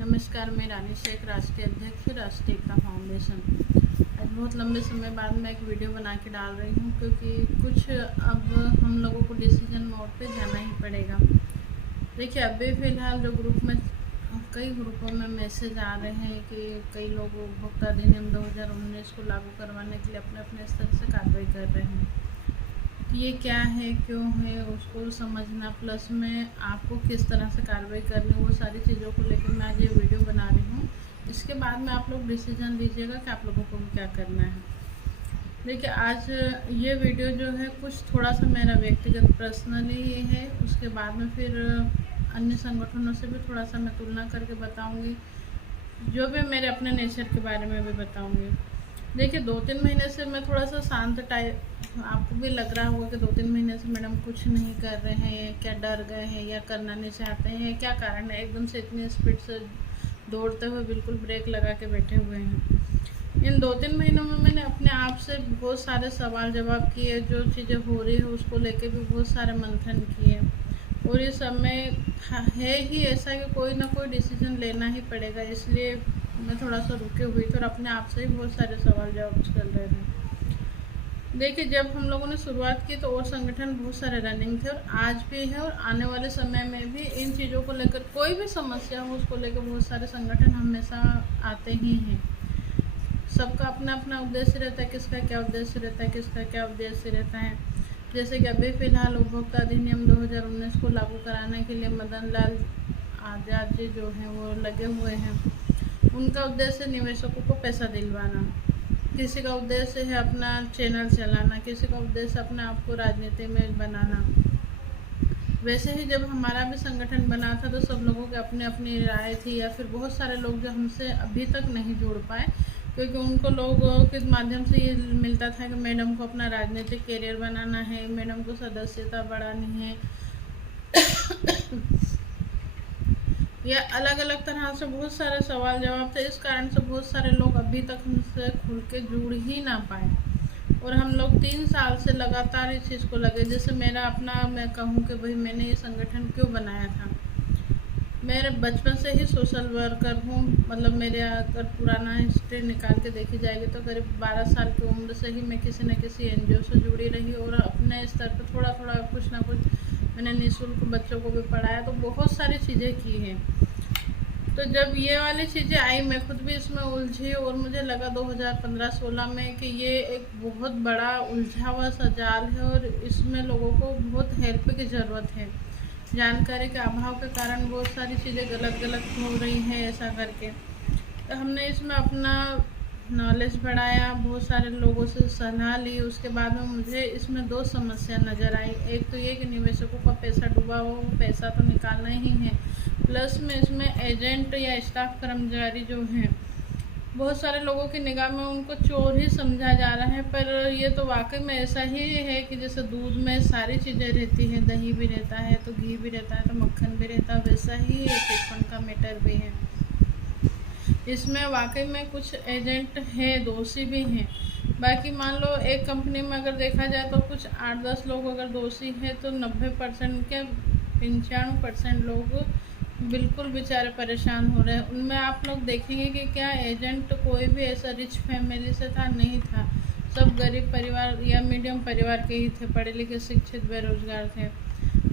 नमस्कार, मैं रानी शेख, राष्ट्रीय अध्यक्ष राष्ट्रीय एकता फाउंडेशन। आज बहुत लंबे समय बाद मैं एक वीडियो बना के डाल रही हूँ क्योंकि कुछ अब हम लोगों को डिसीजन मोड पे जाना ही पड़ेगा। देखिए, अभी फ़िलहाल जो ग्रुप में कई ग्रुपों में मैसेज आ रहे हैं कि कई लोग उपभोक्ता अधिनियम 2019 को लागू करवाने के लिए अपने अपने स्तर से कार्रवाई कर रहे हैं। ये क्या है, क्यों है, उसको समझना, प्लस में आपको किस तरह से कार्रवाई करनी, वो सारी चीज़ों को लेकर मैं आज ये वीडियो बना रही हूँ। इसके बाद में आप लोग डिसीजन लीजिएगा कि आप लोगों को क्या करना है। देखिए, आज ये वीडियो जो है कुछ थोड़ा सा मेरा व्यक्तिगत पर्सनली है, उसके बाद में फिर अन्य संगठनों से भी थोड़ा सा मैं तुलना करके बताऊँगी, जो भी मेरे अपने नेचर के बारे में भी बताऊँगी। देखिए, 2-3 महीने से मैं थोड़ा सा शांत टाइप, आपको भी लग रहा होगा कि 2-3 महीने से मैडम कुछ नहीं कर रहे हैं, क्या डर गए हैं या करना नहीं चाहते हैं, क्या कारण है, एकदम से इतनी स्पीड से दौड़ते हुए बिल्कुल ब्रेक लगा के बैठे हुए हैं। इन 2-3 महीनों में मैंने अपने आप से बहुत सारे सवाल जवाब किए, जो चीज़ें हो रही है उसको लेके भी बहुत सारे मंथन किए, और ये समय है ही ऐसा कि कोई ना कोई डिसीजन लेना ही पड़ेगा। इसलिए मैं थोड़ा सा रुके हुई थी और अपने आप से ही बहुत सारे सवाल जवाब चल रहे थे। देखिए, जब हम लोगों ने शुरुआत की तो और संगठन बहुत सारे रनिंग थे, और आज भी है, और आने वाले समय में भी इन चीज़ों को लेकर कोई भी समस्या हो उसको लेकर बहुत सारे संगठन हमेशा आते ही हैं। सबका अपना अपना उद्देश्य रहता है, किसका क्या उद्देश्य रहता है, किसका क्या उद्देश्य रहता है। जैसे कि अभी फ़िलहाल उपभोक्ता अधिनियम 2019 को लागू कराने के लिए मदन लाल आज़ाद जी जो हैं वो लगे हुए हैं। उनका उद्देश्य निवेशकों को पैसा दिलवाना, किसी का उद्देश्य है अपना चैनल चलाना, किसी का उद्देश्य अपने आप को राजनीति में बनाना। वैसे ही जब हमारा भी संगठन बना था तो सब लोगों की अपनी अपनी राय थी, या फिर बहुत सारे लोग जो हमसे अभी तक नहीं जुड़ पाए क्योंकि उनको लोगों के माध्यम से ये मिलता था कि मैडम को अपना राजनीतिक करियर बनाना है, मैडम को सदस्यता बढ़ानी है या अलग अलग तरह से बहुत सारे सवाल जवाब थे। इस कारण से बहुत सारे लोग अभी तक हमसे खुल के जुड़ ही ना पाए, और हम लोग 3 साल से लगातार इस चीज़ को लगे। जैसे मेरा अपना मैं कहूँ कि भाई मैंने ये संगठन क्यों बनाया था। मेरे बचपन से ही सोशल वर्कर हूँ, मतलब मेरे अगर पुराना हिस्ट्री निकाल के देखी जाएगी तो करीब 12 साल की उम्र से ही मैं किसी न किसी NGO से जुड़ी रही, और अपने स्तर पर थोड़ा थोड़ा कुछ ना कुछ मैंने निःशुल्क बच्चों को भी पढ़ाया, तो बहुत सारी चीज़ें की हैं। तो जब ये वाली चीज़ें आई मैं खुद भी इसमें उलझी, और मुझे लगा 2015-16 में कि ये एक बहुत बड़ा उलझा हुआ सा जाल है और इसमें लोगों को बहुत हेल्प की ज़रूरत है। जानकारी के अभाव के कारण बहुत सारी चीज़ें गलत हो रही हैं ऐसा करके। तो हमने इसमें अपना नॉलेज बढ़ाया, बहुत सारे लोगों से सलाह ली। उसके बाद में मुझे इसमें 2 समस्या नज़र आई। एक तो ये कि निवेशकों का पैसा डूबा हो, वो पैसा तो निकालना ही है, प्लस में इसमें एजेंट या स्टाफ कर्मचारी जो हैं, बहुत सारे लोगों की निगाह में उनको चोर ही समझा जा रहा है। पर ये तो वाकई में ऐसा ही है कि जैसे दूध में सारी चीज़ें रहती हैं, दही भी रहता है तो घी भी रहता है तो मक्खन भी रहता है, वैसा ही चिटफंड का मैटर भी है। इसमें वाकई में कुछ एजेंट हैं, दोषी भी हैं। बाकी मान लो एक कंपनी में अगर देखा जाए तो कुछ 8-10 लोग अगर दोषी हैं तो 90% के 95% लोग बिल्कुल बेचारे परेशान हो रहे हैं। उनमें आप लोग देखेंगे कि क्या एजेंट कोई भी ऐसा रिच फैमिली से था, नहीं था। सब गरीब परिवार या मीडियम परिवार के ही थे, पढ़े लिखे शिक्षित बेरोजगार थे।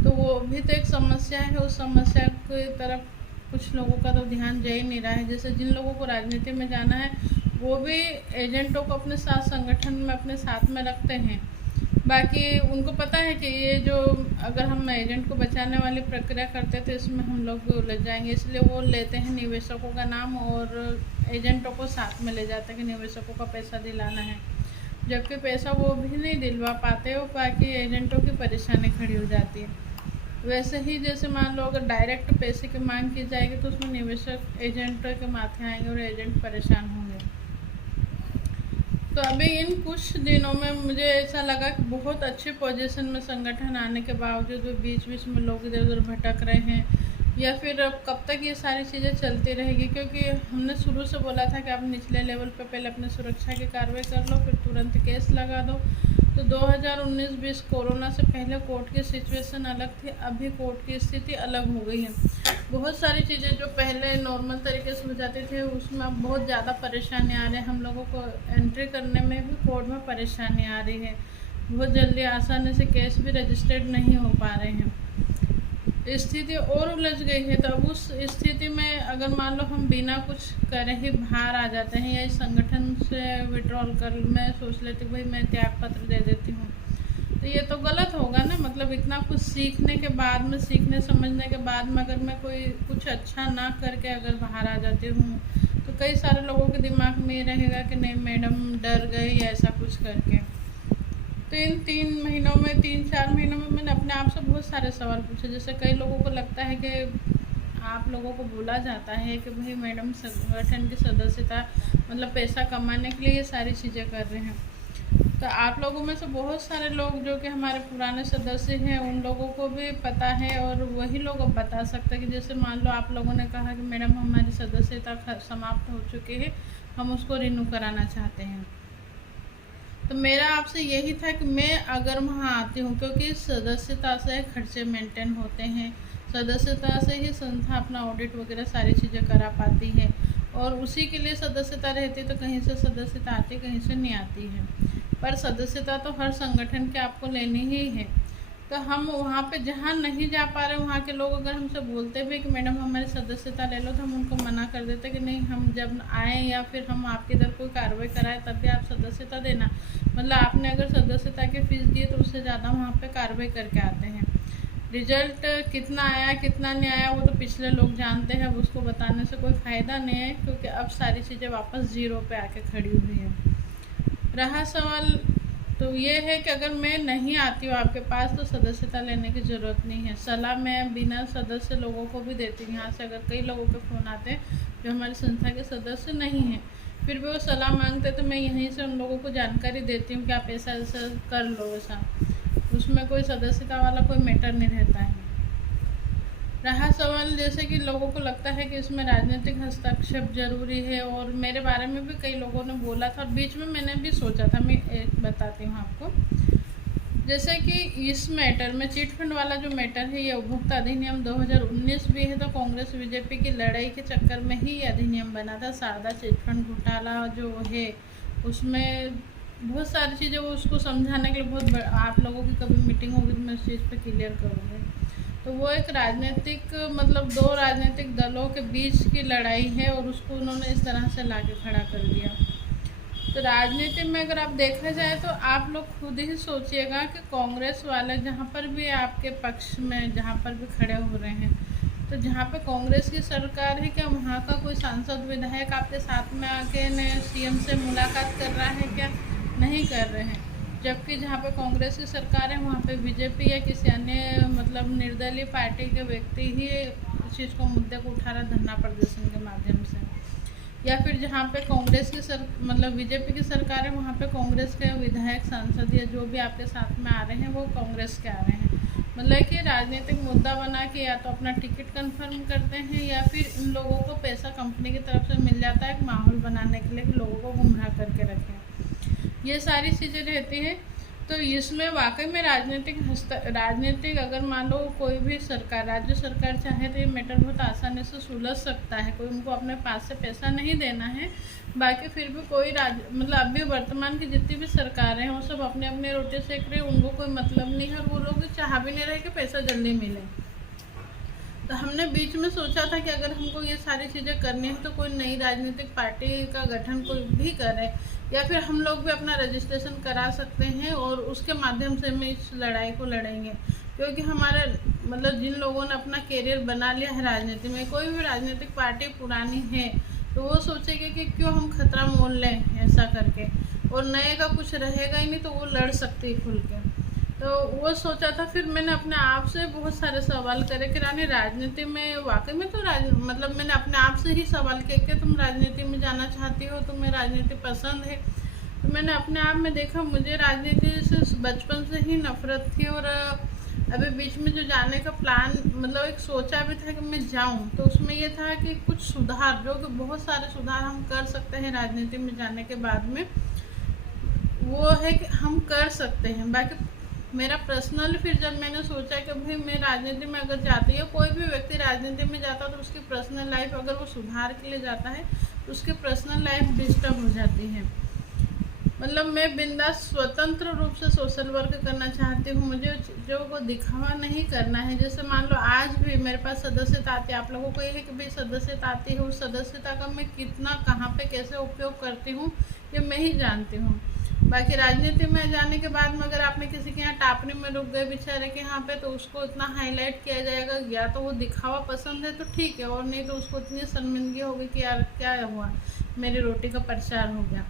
तो वो भी तो एक समस्या है, उस समस्या की तरफ कुछ लोगों का तो ध्यान जा ही नहीं रहा है। जैसे जिन लोगों को राजनीति में जाना है वो भी एजेंटों को अपने साथ संगठन में अपने साथ में रखते हैं। बाकी उनको पता है कि ये जो अगर हम एजेंट को बचाने वाली प्रक्रिया करते तो इसमें हम लोग भी उलझ जाएंगे, इसलिए वो लेते हैं निवेशकों का नाम और एजेंटों को साथ में ले जाते हैं कि निवेशकों का पैसा दिलाना है, जबकि पैसा वो भी नहीं दिलवा पाते और बाकी एजेंटों की परेशानी खड़ी हो जाती है। वैसे ही जैसे मान लो अगर डायरेक्ट पैसे की मांग की जाएगी तो उसमें निवेशक एजेंट के माथे आएंगे और एजेंट परेशान होंगे। तो अभी इन कुछ दिनों में मुझे ऐसा लगा कि बहुत अच्छे पोजीशन में संगठन आने के बावजूद भी बीच बीच में लोग इधर उधर भटक रहे हैं, या फिर अब कब तक ये सारी चीज़ें चलती रहेगी? क्योंकि हमने शुरू से बोला था कि आप निचले लेवल पे पहले अपने सुरक्षा की कार्रवाई कर लो, फिर तुरंत केस लगा दो। तो 2019-20 कोरोना से पहले कोर्ट की सिचुएशन अलग थी, अभी कोर्ट की स्थिति अलग हो गई है। बहुत सारी चीज़ें जो पहले नॉर्मल तरीके से हो जाती थी उसमें अब बहुत ज़्यादा परेशानी आ रही है। हम लोगों को एंट्री करने में भी कोर्ट में परेशानी आ रही है, बहुत जल्दी आसानी से केस भी रजिस्टर्ड नहीं हो पा रहे हैं। स्थिति और उलझ गई है। तो अब उस स्थिति में अगर मान लो हम बिना कुछ करे ही बाहर आ जाते हैं या इस संगठन से विड्रॉल कर, मैं सोच लेती भाई मैं त्याग पत्र दे देती हूँ, तो ये तो गलत होगा ना। मतलब इतना कुछ सीखने के बाद में, सीखने समझने के बाद में अगर मैं कोई कुछ अच्छा ना करके अगर बाहर आ जाती हूँ तो कई सारे लोगों के दिमाग में ये रहेगा कि नहीं मैडम डर गए या ऐसा कुछ करके। तो इन 3-4 महीनों में मैंने अपने आप से बहुत सारे सवाल पूछे। जैसे कई लोगों को लगता है कि आप लोगों को बोला जाता है कि भाई मैडम संगठन की सदस्यता मतलब पैसा कमाने के लिए ये सारी चीज़ें कर रहे हैं। तो आप लोगों में से बहुत सारे लोग जो कि हमारे पुराने सदस्य हैं उन लोगों को भी पता है और वही लोग अब बता सकते हैं कि जैसे मान लो आप लोगों ने कहा कि मैडम हमारी सदस्यता समाप्त हो चुकी है, हम उसको रिन्यू कराना चाहते हैं। तो मेरा आपसे यही था कि मैं अगर वहाँ आती हूँ, क्योंकि सदस्यता से खर्चे मेंटेन होते हैं, सदस्यता से ही संस्था अपना ऑडिट वगैरह सारी चीज़ें करा पाती है, और उसी के लिए सदस्यता रहती है। तो कहीं से सदस्यता आती, कहीं से नहीं आती है, पर सदस्यता तो हर संगठन के आपको लेनी ही है। तो हम वहाँ पे जहाँ नहीं जा पा रहे, वहाँ के लोग अगर हमसे बोलते भी कि मैडम हमारी सदस्यता ले लो, तो हम उनको मना कर देते कि नहीं, हम जब आएँ या फिर हम आपके इधर कोई कार्रवाई कराएं तब भी आप सदस्यता देना। मतलब आपने अगर सदस्यता की फ़ीस दी तो उससे ज़्यादा वहाँ पे कार्रवाई करके आते हैं। रिजल्ट कितना आया कितना नहीं आया वो तो पिछले लोग जानते हैं, अब उसको बताने से कोई फ़ायदा नहीं है, क्योंकि अब सारी चीज़ें वापस ज़ीरो पे आके खड़ी हुई है। रहा सवाल तो ये है कि अगर मैं नहीं आती हूँ आपके पास तो सदस्यता लेने की ज़रूरत नहीं है। सलाह मैं बिना सदस्य लोगों को भी देती हूँ। यहाँ से अगर कई लोगों के फ़ोन आते हैं जो हमारी संस्था के सदस्य नहीं हैं, फिर भी वो सलाह मांगते तो मैं यहीं से उन लोगों को जानकारी देती हूँ कि आप ऐसा ऐसा कर लो, ऐसा उसमें कोई सदस्यता वाला कोई मैटर नहीं रहता है। रहा सवाल जैसे कि लोगों को लगता है कि इसमें राजनीतिक हस्तक्षेप जरूरी है, और मेरे बारे में भी कई लोगों ने बोला था और बीच में मैंने भी सोचा था। मैं एक बताती हूँ आपको, जैसे कि इस मैटर में चिट फंड वाला जो मैटर है, ये उपभोक्ता अधिनियम 2019 भी है, तो कांग्रेस बीजेपी की लड़ाई के चक्कर में ही ये अधिनियम बना था। शारदा चिट फंड घोटाला जो है उसमें बहुत सारी चीज़ें, वो उसको समझाने के लिए बहुत आप लोगों की कभी मीटिंग होगी तो मैं उस चीज़ पर क्लियर करूँगी। तो वो एक राजनीतिक मतलब दो राजनीतिक दलों के बीच की लड़ाई है और उसको उन्होंने इस तरह से लाके खड़ा कर दिया। तो राजनीति में अगर आप देखा जाए तो आप लोग खुद ही सोचिएगा कि कांग्रेस वाले जहाँ पर भी आपके पक्ष में जहाँ पर भी खड़े हो रहे हैं, तो जहाँ पे कांग्रेस की सरकार है, क्या वहाँ का कोई सांसद विधायक आपके साथ में आके ने सीएम से मुलाकात कर रहा है? क्या नहीं कर रहे हैं। जबकि जहाँ पे कांग्रेस की सरकार है वहाँ पे बीजेपी या किसी अन्य मतलब निर्दलीय पार्टी के व्यक्ति ही इस चीज़ को मुद्दे को उठा रहा धरना प्रदर्शन के माध्यम से। या फिर जहाँ पे कांग्रेस की मतलब बीजेपी की सरकार है वहाँ पे कांग्रेस के विधायक सांसद या जो भी आपके साथ में आ रहे हैं वो कांग्रेस के आ रहे हैं। मतलब कि राजनीतिक मुद्दा बना के या तो अपना टिकट कंफर्म करते हैं या फिर इन लोगों को पैसा कंपनी की तरफ से मिल जाता है एक माहौल बनाने के लिए कि लोगों को गुमराह करके रखें। ये सारी चीज़ें रहती हैं। तो इसमें वाकई में राजनीतिक अगर मान लो कोई भी सरकार, राज्य सरकार चाहे तो ये मैटर बहुत आसानी से सुलझ सकता है। कोई उनको अपने पास से पैसा नहीं देना है। बाकी फिर भी कोई मतलब अभी वर्तमान की जितनी भी सरकारें हैं वो सब अपने अपने रोटी सेक रहे हैं, उनको कोई मतलब नहीं है और वो लोग चाह भी नहीं रहे कि पैसा जल्दी मिले। तो हमने बीच में सोचा था कि अगर हमको ये सारी चीज़ें करनी है तो कोई नई राजनीतिक पार्टी का गठन कोई भी करे या फिर हम लोग भी अपना रजिस्ट्रेशन करा सकते हैं और उसके माध्यम से हम इस लड़ाई को लड़ेंगे। क्योंकि हमारे मतलब जिन लोगों ने अपना कैरियर बना लिया है राजनीति में, कोई भी राजनीतिक पार्टी पुरानी है तो वो सोचेगी कि क्यों हम खतरा मोल लें ऐसा करके, और नए का कुछ रहेगा ही नहीं तो वो लड़ सकती है खुल के। तो वो सोचा था। फिर मैंने अपने आप से बहुत सारे सवाल करे कि रानी राजनीति में वाकई में तो मतलब मैंने अपने आप से ही सवाल किया कि तुम राजनीति में जाना चाहती हो, तुम्हें राजनीति पसंद है? तो मैंने अपने आप में देखा मुझे राजनीति से बचपन से ही नफरत थी और अभी बीच में जो जाने का प्लान मतलब एक सोचा भी था कि मैं जाऊं, तो उसमें ये था कि कुछ सुधार, जो कि बहुत सारे सुधार हम कर सकते हैं राजनीति में जाने के बाद में, वो है कि हम कर सकते हैं। बाकी मेरा पर्सनल, फिर जब मैंने सोचा कि भाई मैं राजनीति में अगर जाती है, कोई भी व्यक्ति राजनीति में जाता तो उसकी पर्सनल लाइफ अगर वो सुधार के लिए जाता है तो उसकी पर्सनल लाइफ डिस्टर्ब हो जाती है। मतलब मैं बिंदास स्वतंत्र रूप से सोशल वर्क करना चाहती हूँ। मुझे जो को दिखावा नहीं करना है। जैसे मान लो आज भी मेरे पास सदस्यता आती है, आप लोगों को ये है कि भाई सदस्यता आती है, उस सदस्यता का मैं कितना कहाँ पे कैसे उपयोग करती हूँ ये मैं ही जानती हूँ। बाकी राजनीति में जाने के बाद में अगर आपने किसी के यहाँ टापने में रुक गए बेचारे के यहाँ पे, तो उसको इतना हाईलाइट किया जाएगा, या तो वो दिखावा पसंद है तो ठीक है, और नहीं तो उसको इतनी शर्मिंदगी होगी कि यार क्या हुआ, मेरी रोटी का प्रचार हो गया।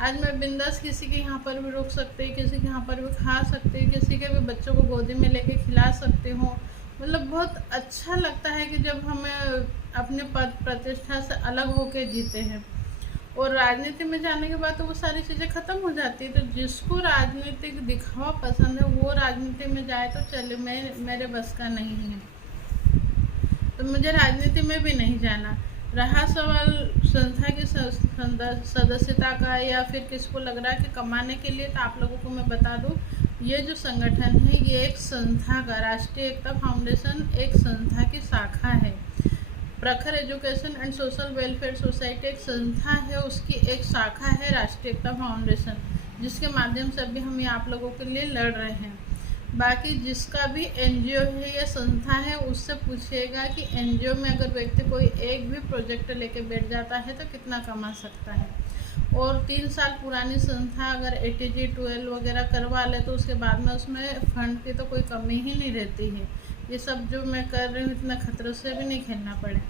आज मैं बिंदास किसी के यहाँ पर भी रुक सकती हूँ, किसी के यहाँ पर भी खा सकती हूँ, किसी के भी बच्चों को गोदी में लेके खिला सकती हूँ। मतलब बहुत अच्छा लगता है कि जब हमें अपने पद प्रतिष्ठा से अलग होके जीते हैं। और राजनीति में जाने के बाद तो वो सारी चीज़ें ख़त्म हो जाती है। तो जिसको राजनीतिक दिखावा पसंद है वो राजनीति में जाए तो चले, मेरे बस का नहीं है, तो मुझे राजनीति में भी नहीं जाना। रहा सवाल संस्था की सदस्यता का, या फिर किसको लग रहा है कि कमाने के लिए, तो आप लोगों को मैं बता दूं, ये जो संगठन है ये एक संस्था का, राष्ट्रीय एकता फाउंडेशन एक संस्था की शाखा है। प्रखर education and social welfare society एक संस्था है, उसकी एक शाखा है राष्ट्रीय एकता फाउंडेशन, जिसके माध्यम से अभी हम ये आप लोगों के लिए लड़ रहे हैं। बाकी जिसका भी एनजीओ है या संस्था है उससे पूछिएगा कि एनजीओ में अगर व्यक्ति कोई एक भी प्रोजेक्ट लेके बैठ जाता है तो कितना कमा सकता है। और 3 साल पुरानी संस्था अगर ATG 12 वगैरह करवा ले तो उसके बाद में उसमें फंड की तो कोई कमी ही नहीं रहती है। ये सब जो मैं कर रही हूँ इतना खतरों से भी नहीं खेलना पड़े।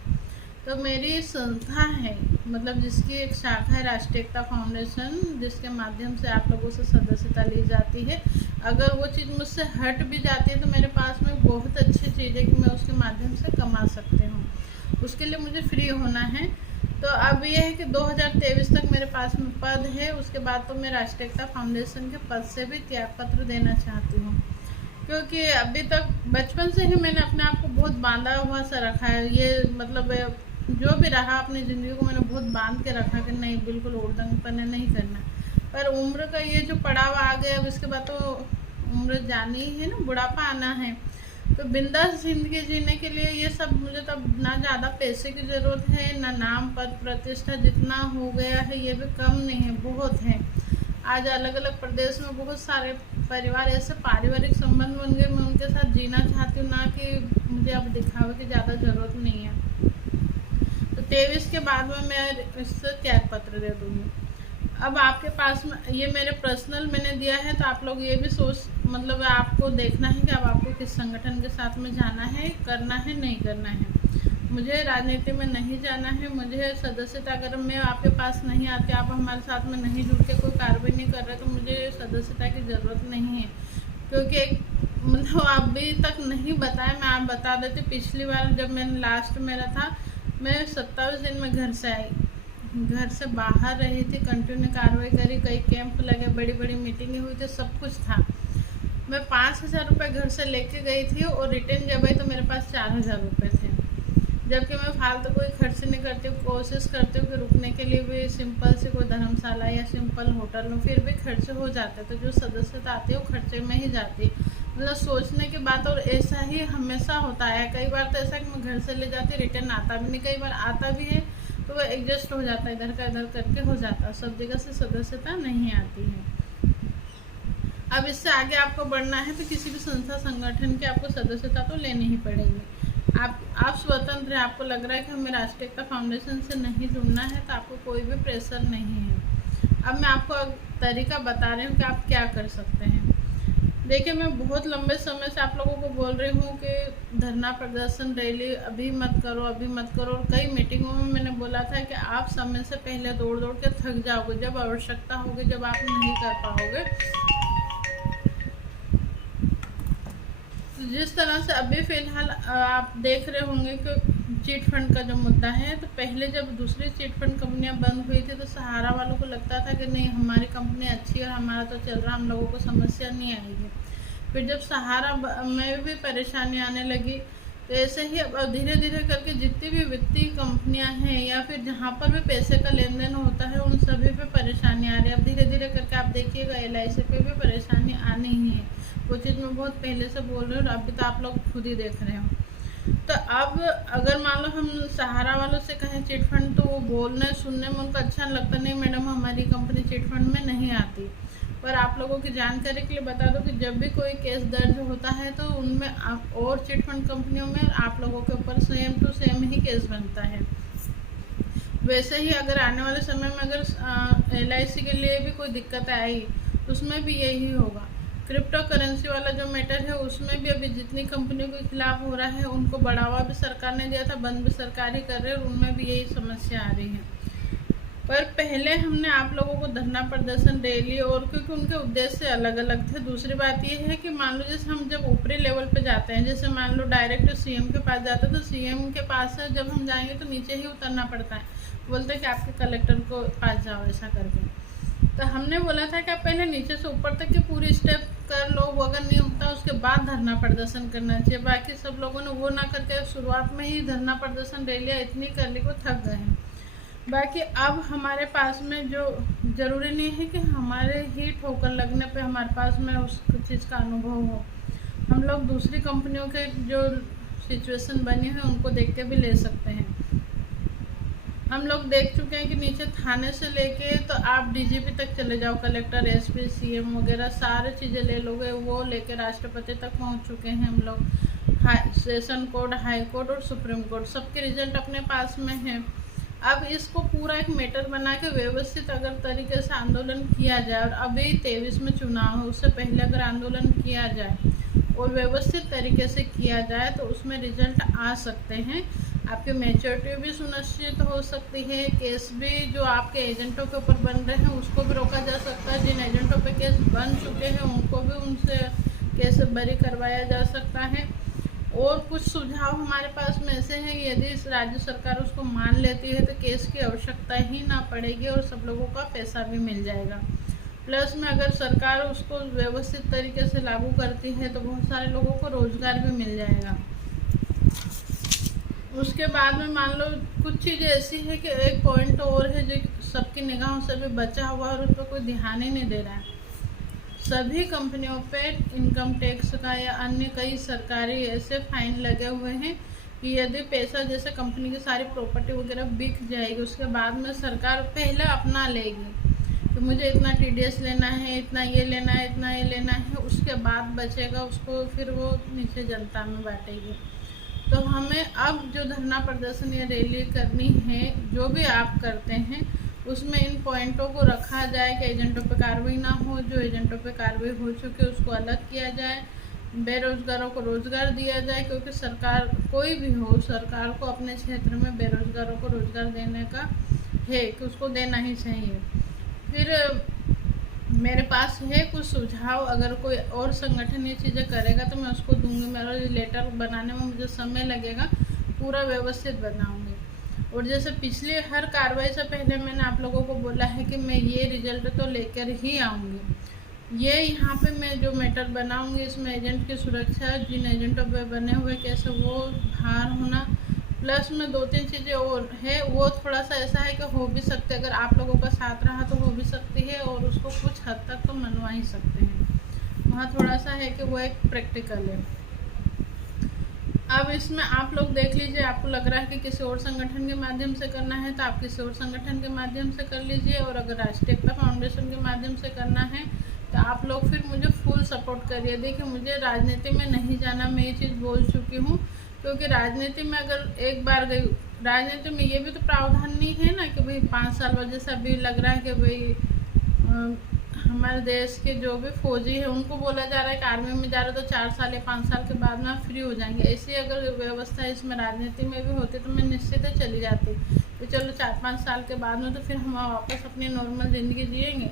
तो मेरी संस्था है, मतलब जिसकी एक शाखा है राष्ट्रीय एकता फाउंडेशन, जिसके माध्यम से आप लोगों से सदस्यता ली जाती है। अगर वो चीज़ मुझसे हट भी जाती है तो मेरे पास में बहुत अच्छी चीज़ है कि मैं उसके माध्यम से कमा सकती हूँ। उसके लिए मुझे फ्री होना है। तो अब ये है कि 2023 तक मेरे पास में पद है, उसके बाद तो मैं राष्ट्रीय एकता फाउंडेशन के पद से भी त्यागपत्र देना चाहती हूँ। क्योंकि अभी तक बचपन से ही मैंने अपने आप को बहुत बांधा हुआ सा रखा है। ये मतलब जो भी रहा अपनी ज़िंदगी को मैंने बहुत बांध के रखा कि नहीं बिल्कुल उड़दंगपन नहीं करना। पर उम्र का ये जो पड़ाव आ गया, अब इसके बाद तो उम्र जानी ही है ना, बुढ़ापा आना है। तो बिंदास ज़िंदगी जीने के लिए ये सब मुझे तब ना ज़्यादा पैसे की ज़रूरत है, ना नाम पद प्रतिष्ठा जितना हो गया है ये भी कम नहीं है, बहुत है। आज अलग अलग प्रदेश में बहुत सारे परिवार ऐसे पारिवारिक संबंध बन गए, मैं उनके साथ जीना चाहती हूँ, ना कि मुझे अब दिखावे की ज़्यादा ज़रूरत नहीं है। तो 23 के बाद में मैं इससे त्याग पत्र दे दूँगी। अब आपके पास में ये मेरे पर्सनल मैंने दिया है, तो आप लोग ये भी सोच मतलब आपको देखना है कि अब आपको किस संगठन के साथ में जाना है, करना है, नहीं करना है। मुझे राजनीति में नहीं जाना है। मुझे सदस्यता, अगर मैं आपके पास नहीं आती, आप हमारे साथ में नहीं जुड़ के कोई कार्रवाई नहीं कर रहे, तो मुझे सदस्यता की ज़रूरत नहीं है। क्योंकि मतलब अभी तक नहीं बताया, मैं आप बता देती। पिछली बार जब मैंने लास्ट मेरा था, मैं 27 दिन में घर से आई, घर से बाहर रही थी, कंटिन्यू कार्रवाई करी, कई कैंप लगे, बड़ी बड़ी मीटिंगें हुई थी, सब कुछ था। मैं 5000 रुपये घर से लेके गई थी और रिटर्न जब आई तो मेरे पास 4000 रुपये थे। जबकि मैं फालतू कोई खर्च नहीं करती हूँ, कोशिश करती हूँ कि रुकने के लिए भी सिंपल से कोई धर्मशाला या सिंपल होटल में, फिर भी खर्चे हो जाते हैं। तो जो सदस्यता आती है वो खर्चे में ही जाती है, मतलब सोचने की बात। और ऐसा ही हमेशा होता है, कई बार तो ऐसा कि मैं घर से ले जाती, रिटर्न आता भी नहीं, कई बार आता भी है तो वो एडजस्ट हो जाता है, इधर का इधर करके हो जाता है, सब जगह से सदस्यता नहीं आती है। अब इससे आगे आपको बढ़ना है तो किसी भी संस्था संगठन की आपको सदस्यता तो लेनी ही पड़ेगी। आप स्वतंत्र हैं, आपको लग रहा है कि हमें राष्ट्रीय एकता फाउंडेशन से नहीं जुड़ना है तो आपको कोई भी प्रेशर नहीं है। अब मैं आपको तरीका बता रही हूँ कि आप क्या कर सकते हैं। देखिए, मैं बहुत लंबे समय से आप लोगों को बोल रही हूँ कि धरना प्रदर्शन रैली अभी मत करो, अभी मत करो। और कई मीटिंगों में मैंने बोला था कि आप समय से पहले दौड़ दौड़ के थक जाओगे, जब आवश्यकता होगी, जब आप नहीं कर पाओगे। जिस तरह से अभी फ़िलहाल आप देख रहे होंगे कि चिट फंड का जो मुद्दा है, तो पहले जब दूसरी चिट फंड कंपनियां बंद हुई थी तो सहारा वालों को लगता था कि नहीं हमारी कंपनी अच्छी है और हमारा तो चल रहा, हम लोगों को समस्या नहीं आएगी। फिर जब सहारा में भी परेशानी आने लगी, तो ऐसे ही अब धीरे धीरे करके जितनी भी वित्तीय कंपनियां हैं या फिर जहाँ पर भी पैसे का लेन देन होता है उन सभी पे परेशानी आ रही है। अब धीरे धीरे करके आप देखिएगा LIC पे भी परेशानी आनी ही है। वो चीज़ मैं बहुत पहले से बोल रही हूँ, अभी तो आप लोग खुद ही देख रहे हो। तो अब अगर मान लो हम सहारा वालों से कहें चिट फंड, तो वो बोलने सुनने में उनको अच्छा लगता नहीं, मैडम हमारी कंपनी चिट फंड में नहीं आती। पर आप लोगों की जानकारी के लिए बता दो कि जब भी कोई केस दर्ज होता है तो उनमें और चिट फंड कंपनियों में आप लोगों के ऊपर सेम टू सेम ही केस बनता है। वैसे ही अगर आने वाले समय में अगर LIC के लिए भी कोई दिक्कत आई उसमें भी यही होगा। क्रिप्टो करेंसी वाला जो मैटर है उसमें भी अभी जितनी कंपनियों के खिलाफ हो रहा है उनको बढ़ावा भी सरकार ने दिया था, बंद भी सरकार ही कर रहे हैं, उनमें भी यही समस्या आ रही है। पर पहले हमने आप लोगों को धरना प्रदर्शन रैली और क्योंकि उनके उद्देश्य अलग अलग थे। दूसरी बात ये है कि मान लो जैसे हम जब ऊपरी लेवल पे जाते हैं, जैसे मान लो डायरेक्ट CM के पास जाते हैं, तो CM के पास से जब हम जाएंगे तो नीचे ही उतरना पड़ता है, बोलते हैं कि आपके कलेक्टर को पास जाओ ऐसा करके। तो हमने बोला था कि आप पहले नीचे से ऊपर तक की पूरी स्टेप कर लो, वो अगर नहीं होता उसके बाद धरना प्रदर्शन करना चाहिए। बाकी सब लोगों ने वो ना करके शुरुआत में ही धरना प्रदर्शन रैलियाँ इतनी कर ली को थक गए हैं। बाकी अब हमारे पास में जो ज़रूरी नहीं है कि हमारे ही ठोकर लगने पे हमारे पास में उस चीज़ का अनुभव हो। हम लोग दूसरी कंपनियों के जो सिचुएशन बनी है उनको देख के भी ले सकते हैं। हम लोग देख चुके हैं कि नीचे थाने से लेके तो आप DGP तक चले जाओ, कलेक्टर SP CM वगैरह सारे चीज़ें ले लोगे, वो लेके राष्ट्रपति तक पहुंच चुके हैं हम लोग। सेशन कोर्ट, हाई कोर्ट और सुप्रीम कोर्ट सबके रिजल्ट अपने पास में है। अब इसको पूरा एक मैटर बना के व्यवस्थित अगर तरीके से आंदोलन किया जाए, और अभी 23 में चुनाव है, उससे पहले अगर आंदोलन किया जाए और व्यवस्थित तरीके से किया जाए तो उसमें रिजल्ट आ सकते हैं। आपकी मैच्योरिटी भी सुनिश्चित हो सकती है, केस भी जो आपके एजेंटों के ऊपर बन रहे हैं उसको भी रोका जा सकता है, जिन एजेंटों पे केस बन चुके हैं उनको भी उनसे केस बरी करवाया जा सकता है। और कुछ सुझाव हमारे पास में ऐसे हैं, यदि राज्य सरकार उसको मान लेती है तो केस की आवश्यकता ही ना पड़ेगी और सब लोगों का पैसा भी मिल जाएगा। प्लस में अगर सरकार उसको व्यवस्थित तरीके से लागू करती है तो बहुत सारे लोगों को रोजगार भी मिल जाएगा। उसके बाद में मान लो कुछ चीज़ें ऐसी है कि एक पॉइंट और है जो सबकी निगाहों से भी बचा हुआ और उस पर कोई ध्यान ही नहीं दे रहा है। सभी कंपनियों पे इनकम टैक्स का या अन्य कई सरकारी ऐसे फाइन लगे हुए हैं कि यदि पैसा जैसे कंपनी की सारी प्रॉपर्टी वगैरह बिक जाएगी उसके बाद में सरकार पहले अपना लेगी कि मुझे इतना TDS लेना है, इतना ये लेना है, इतना ये लेना है, उसके बाद बचेगा उसको फिर वो नीचे जनता में बांटेगी। तो हमें अब जो धरना प्रदर्शन या रैली करनी है, जो भी आप करते हैं उसमें इन पॉइंटों को रखा जाए कि एजेंटों पे कार्रवाई ना हो, जो एजेंटों पे कार्रवाई हो चुकी है उसको अलग किया जाए, बेरोजगारों को रोजगार दिया जाए, क्योंकि सरकार कोई भी हो सरकार को अपने क्षेत्र में बेरोजगारों को रोजगार देने का है कि उसको देना ही चाहिए। फिर मेरे पास है कुछ सुझाव, अगर कोई और संगठन ये चीज़ें करेगा तो मैं उसको दूंगी। मेरा लेटर बनाने में मुझे समय लगेगा, पूरा व्यवस्थित बनाऊंगी। और जैसे पिछली हर कार्रवाई से पहले मैंने आप लोगों को बोला है कि मैं ये रिजल्ट तो लेकर ही आऊँगी। ये यहाँ पे मैं जो मैटर बनाऊँगी इसमें एजेंट की सुरक्षा, जिन एजेंटों पे बने हुए कैसे वो बाहर होना, प्लस में 2-3 चीज़ें और है वो थोड़ा सा ऐसा है कि हो भी सकते, अगर आप लोगों का साथ रहा तो हो भी सकती है और उसको कुछ हद तक तो मनवा ही सकते हैं। वहाँ थोड़ा सा है कि वो एक प्रैक्टिकल है। अब इसमें आप लोग देख लीजिए, आपको लग रहा है कि किसी और संगठन के माध्यम से करना है तो आप किसी और संगठन के माध्यम से कर लीजिए, और अगर राष्ट्रीय एकता फाउंडेशन के माध्यम से करना है तो आप लोग फिर मुझे फुल सपोर्ट करिए। देखिए मुझे राजनीति में नहीं जाना, मैं ये चीज़ बोल चुकी हूँ, क्योंकि राजनीति में अगर एक बार गई, राजनीति में ये भी तो प्रावधान नहीं है ना कि भाई 5 साल वजह से अभी लग रहा है कि भाई हमारे देश के जो भी फौजी है उनको बोला जा रहा है कि आर्मी में जा रहे तो 4 साल या 5 साल के बाद में फ्री हो जाएंगे। ऐसी अगर व्यवस्था इसमें राजनीति में भी होती तो मैं निश्चित ही चली जाती तो चलो 4-5 साल के बाद में तो फिर हम वापस अपनी नॉर्मल ज़िंदगी जिएंगे।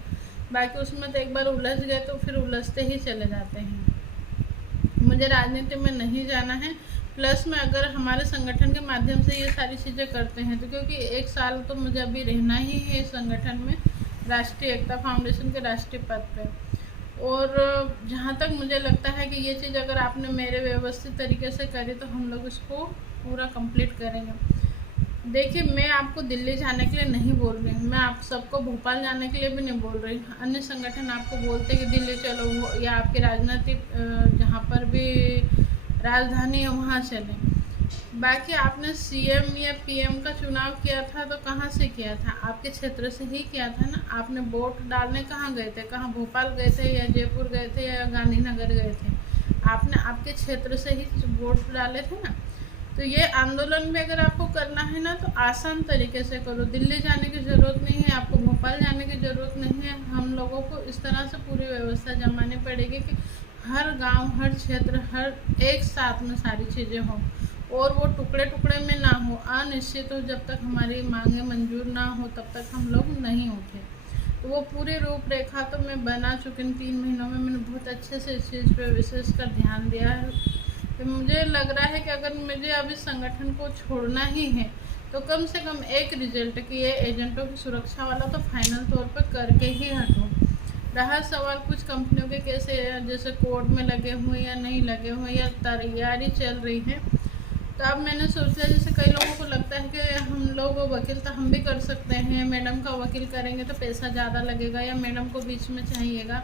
बाकी उसमें तो एक बार उलझ गए तो फिर उलझते ही चले जाते हैं। मुझे राजनीति में नहीं जाना है। प्लस में अगर हमारे संगठन के माध्यम से ये सारी चीज़ें करते हैं तो क्योंकि 1 साल तो मुझे अभी रहना ही है इस संगठन में, राष्ट्रीय एकता फाउंडेशन के राष्ट्रीय पद पे, और जहाँ तक मुझे लगता है कि ये चीज़ अगर आपने मेरे व्यवस्थित तरीके से करी तो हम लोग इसको पूरा कंप्लीट करेंगे। देखिए, मैं आपको दिल्ली जाने के लिए नहीं बोल रही हूँ, मैं आप सबको भोपाल जाने के लिए भी नहीं बोल रही। अन्य संगठन आपको बोलते हैं कि दिल्ली चलो, या आपकी राजनीतिक जहाँ पर भी राजधानी है वहाँ चलें। बाकी आपने सीएम या पीएम का चुनाव किया था तो कहाँ से किया था? आपके क्षेत्र से ही किया था ना। आपने वोट डालने कहाँ गए थे? कहाँ भोपाल गए थे या जयपुर गए थे या गांधीनगर गए थे? आपने आपके क्षेत्र से ही वोट डाले थे ना। तो ये आंदोलन भी अगर आपको करना है ना तो आसान तरीके से करो। दिल्ली जाने की ज़रूरत नहीं है, आपको भोपाल जाने की ज़रूरत नहीं है। हम लोगों को इस तरह से पूरी व्यवस्था जमानी पड़ेगी कि हर गांव, हर क्षेत्र, हर एक साथ में सारी चीज़ें हों और वो टुकड़े टुकड़े में ना हो, अनिश्चित हो। जब तक हमारी मांगें मंजूर ना हो तब तक हम लोग नहीं उठे। तो वो पूरी रूपरेखा तो मैं बना चुकी हूँ। 3 महीनों में मैंने बहुत अच्छे से इस चीज़ पे विशेष कर ध्यान दिया है। तो मुझे लग रहा है कि अगर मुझे अब इस संगठन को छोड़ना ही है तो कम से कम एक रिजल्ट कि ये एजेंटों की सुरक्षा वाला तो फाइनल तौर पर करके ही हटूँ। रहा सवाल कुछ कंपनियों के कैसे जैसे कोर्ट में लगे हुए या नहीं लगे हुए या तैयारी चल रही है, तो अब मैंने सोचा जैसे कई लोगों को लगता है कि हम लोग वकील तो हम भी कर सकते हैं, मैडम का वकील करेंगे तो पैसा ज़्यादा लगेगा या मैडम को बीच में चाहिएगा।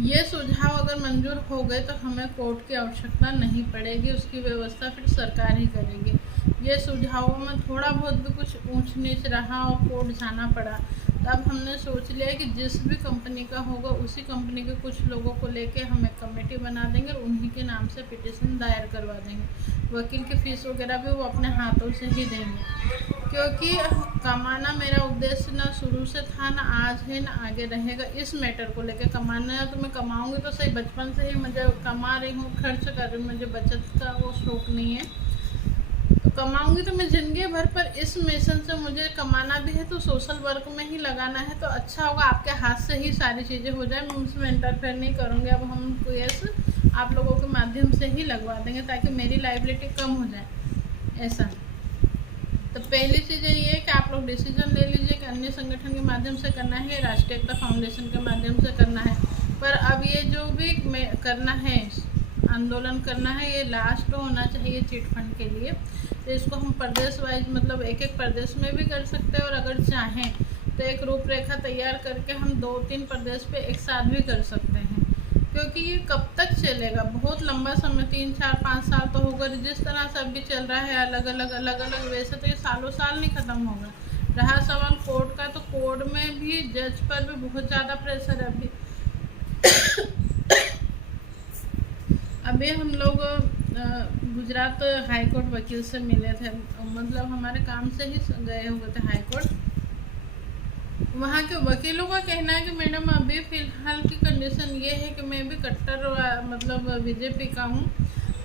ये सुझाव अगर मंजूर हो गए तो हमें कोर्ट की आवश्यकता नहीं पड़ेगी, उसकी व्यवस्था फिर सरकार ही करेगी। ये सुझावों में थोड़ा बहुत भी कुछ ऊंच नीच रहा और कोर्ट जाना पड़ा, तब हमने सोच लिया कि जिस भी कंपनी का होगा उसी कंपनी के कुछ लोगों को लेके हम एक कमेटी बना देंगे और उन्हीं के नाम से पिटीशन दायर करवा देंगे। वकील की फ़ीस वगैरह भी वो अपने हाथों से ही देंगे, क्योंकि कमाना मेरा उद्देश्य ना शुरू से था, ना आज है, ना आगे रहेगा। इस मैटर को लेके कमाना है तो मैं कमाऊँगी तो सही, बचपन से ही मुझे कमा रही हूँ, खर्च कर रही हूँ, मुझे बचत का वो शौक़ नहीं है। तो कमाऊंगी तो मैं ज़िंदगी भर, पर इस मिशन से मुझे कमाना भी है तो सोशल वर्क में ही लगाना है, तो अच्छा होगा आपके हाथ से ही सारी चीज़ें हो जाए। मैं उसमें इंटरफेयर नहीं करूँगी। अब हम केस आप लोगों के माध्यम से ही लगवा देंगे ताकि मेरी लायबिलिटी कम हो जाए। ऐसा तो पहली चीज़ ये है कि आप लोग डिसीजन ले लीजिए कि अन्य संगठन के माध्यम से करना है, राष्ट्रीय एकता फाउंडेशन के माध्यम से करना है। पर अब ये जो भी करना है, आंदोलन करना है, ये लास्ट होना चाहिए चिट फंड के लिए। तो इसको हम प्रदेश वाइज मतलब एक एक प्रदेश में भी कर सकते हैं और अगर चाहें तो एक रूपरेखा तैयार करके हम 2-3 प्रदेश पे एक साथ भी कर सकते हैं, क्योंकि ये कब तक चलेगा? बहुत लंबा समय, 3-4-5 साल तो होगा। जिस तरह से अभी चल रहा है अलग अलग वैसे तो ये सालों साल नहीं ख़त्म होगा। रहा सवाल कोर्ट का, तो कोर्ट में भी जज पर भी बहुत ज़्यादा प्रेशर है अभी। अभी हम लोग गुजरात हाई कोर्ट वकील से मिले थे, मतलब हमारे काम से ही गए हुए थे हाई कोर्ट। वहाँ के वकीलों का कहना है कि मैडम अभी फ़िलहाल की कंडीशन ये है कि मैं भी कट्टर मतलब बीजेपी का हूँ।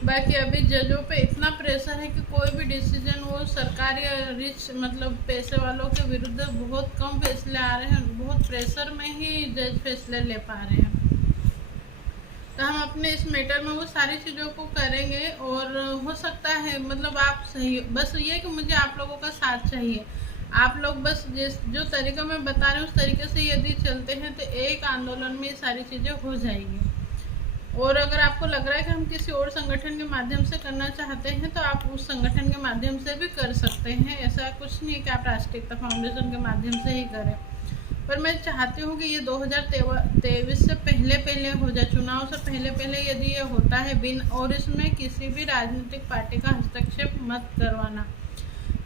बाकी अभी जजों पे इतना प्रेशर है कि कोई भी डिसीजन वो सरकारी रिच मतलब पैसे वालों के विरुद्ध बहुत कम फैसले आ रहे हैं, बहुत प्रेशर में ही जज फैसले ले पा रहे हैं। तो हम अपने इस मैटर में वो सारी चीज़ों को करेंगे और हो सकता है मतलब आप सही, बस ये कि मुझे आप लोगों का साथ चाहिए। आप लोग बस जो तरीका मैं बता रही हूँ उस तरीके से यदि चलते हैं तो एक आंदोलन में ये सारी चीज़ें हो जाएगी। और अगर आपको लग रहा है कि हम किसी और संगठन के माध्यम से करना चाहते हैं तो आप उस संगठन के माध्यम से भी कर सकते हैं। ऐसा कुछ नहीं है कि आप राष्ट्रीय एकता फाउंडेशन के माध्यम से ही करें, पर मैं चाहती हूँ कि ये 2023 से पहले हो जाए, चुनाव से पहले यदि ये होता है बिन, और इसमें किसी भी राजनीतिक पार्टी का हस्तक्षेप मत करवाना,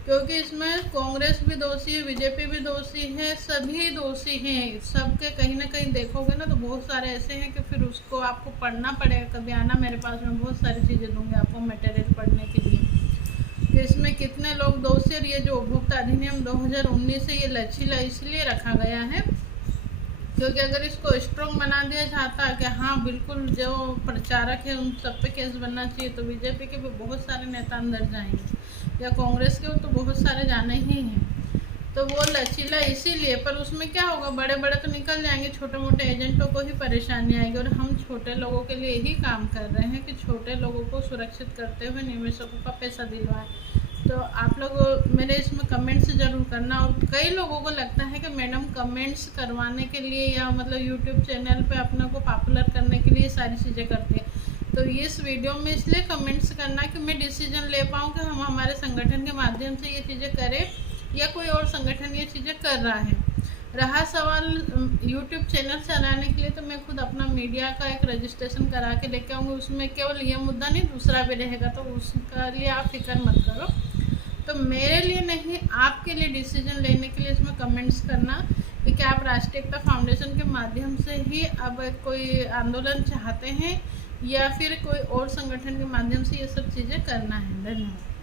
क्योंकि इसमें कांग्रेस भी दोषी है, बीजेपी भी दोषी है, सभी दोषी हैं। सबके कहीं ना कहीं देखोगे ना तो बहुत सारे ऐसे हैं कि फिर उसको आपको पढ़ना पड़ेगा। कभी आना मेरे पास, में बहुत सारी चीज़ें दूंगी आपको मटेरियल पढ़ने के लिए कि इसमें कितने लोग दोषी। और ये जो उपभोक्ता अधिनियम 2019 से ये लचीला इसलिए रखा गया है क्योंकि अगर इसको स्ट्रॉन्ग बना दिया जाता कि हाँ बिल्कुल जो प्रचारक है उन सब पे केस बनना चाहिए, तो बीजेपी के भी बहुत सारे नेता अंदर जाएंगे या कांग्रेस के तो बहुत सारे जाने ही हैं। तो वो लचीला इसीलिए, पर उसमें क्या होगा, बड़े बड़े तो निकल जाएंगे, छोटे मोटे एजेंटों को ही परेशानी आएगी। और हम छोटे लोगों के लिए ही काम कर रहे हैं कि छोटे लोगों को सुरक्षित करते हुए निवेशकों का पैसा दिलवाएं। तो आप लोग मेरे इसमें कमेंट्स ज़रूर करना। और कई लोगों को लगता है कि मैडम कमेंट्स करवाने के लिए या मतलब यूट्यूब चैनल पे अपने को पॉपुलर करने के लिए सारी चीज़ें करते हैं। तो इस वीडियो में इसलिए कमेंट्स करना कि मैं डिसीजन ले पाऊँ कि हम हमारे संगठन के माध्यम से ये चीज़ें करें या कोई और संगठन ये चीज़ें कर रहा है। रहा सवाल यूट्यूब चैनल चलाने के लिए, तो मैं खुद अपना मीडिया का एक रजिस्ट्रेशन करा के लेके आऊँगी। उसमें केवल ये मुद्दा नहीं, दूसरा भी रहेगा, तो उसका लिए आप फिक्र मत करो। तो मेरे लिए नहीं, आपके लिए डिसीजन लेने के लिए इसमें कमेंट्स करना कि क्या आप राष्ट्रीय एकता फाउंडेशन के माध्यम से ही अब कोई आंदोलन चाहते हैं या फिर कोई और संगठन के माध्यम से ये सब चीज़ें करना है। धन्यवाद।